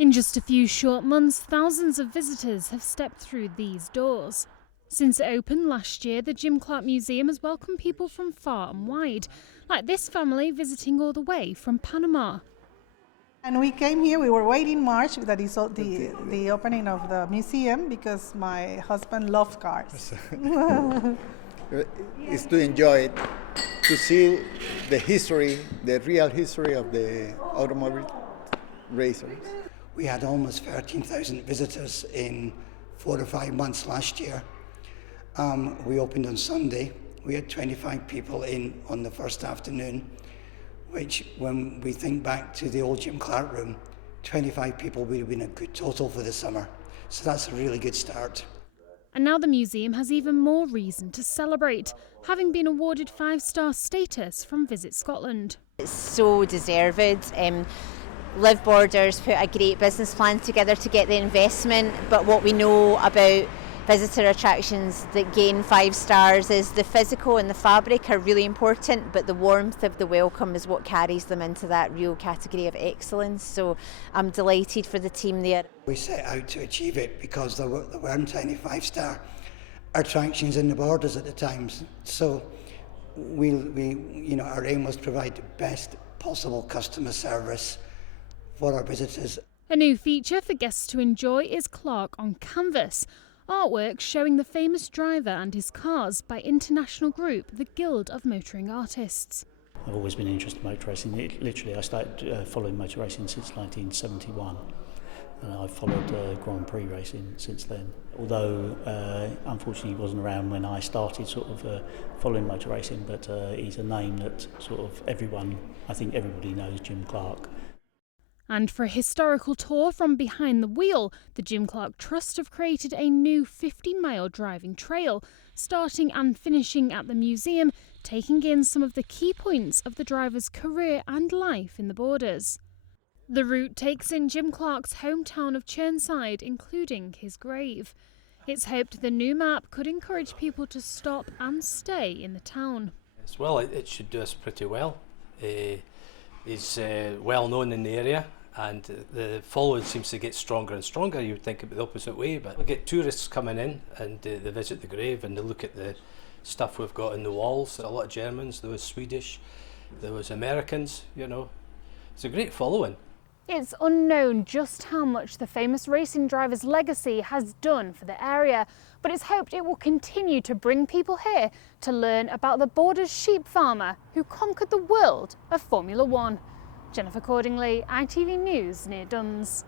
In just a few short months, thousands of visitors have stepped through these doors. Since it opened last year, the Jim Clark Museum has welcomed people from far and wide, like this family visiting all the way from Panama. And we came here, we were waiting March, that is the opening of the museum, because my husband loves cars. It's to enjoy it, to see the history, the real history of the automobile racers. We had almost 13,000 visitors in 4 or 5 months last year. We opened on Sunday. We had 25 people in on the first afternoon, which, when we think back to the old Jim Clark room, 25 people would have been a good total for the summer. So that's a really good start. And now the museum has even more reason to celebrate, having been awarded 5-star status from Visit Scotland. It's so deserved. Live Borders put a great business plan together to get the investment, but what we know about visitor attractions that gain 5 stars is the physical and the fabric are really important, but the warmth of the welcome is what carries them into that real category of excellence. So I'm delighted for the team there. We set out to achieve it because there weren't any 5-star attractions in the Borders at the time. So our aim was to provide the best possible customer service for our visitors. A new feature for guests to enjoy is Clark on Canvas, artwork showing the famous driver and his cars by international group the Guild of Motoring Artists. I've always been interested in motor racing. I started following motor racing since 1971. And I've followed Grand Prix racing since then. Although, unfortunately, he wasn't around when I started following motor racing, but he's a name that I think everybody knows, Jim Clark. And for a historical tour from behind the wheel, the Jim Clark Trust have created a new 50-mile driving trail, starting and finishing at the museum, taking in some of the key points of the driver's career and life in the Borders. The route takes in Jim Clark's hometown of Chirnside, including his grave. It's hoped the new map could encourage people to stop and stay in the town. Well, it should do us pretty well. He's well known in the area, and the following seems to get stronger and stronger. You would think it the opposite way, but we get tourists coming in and they visit the grave and they look at the stuff we've got in the walls. A lot of Germans, there was Swedish, there was Americans, It's a great following. It's unknown just how much the famous racing driver's legacy has done for the area, but it's hoped it will continue to bring people here to learn about the Borders sheep farmer who conquered the world of Formula One. Jennifer Cordingley, ITV News, near Duns.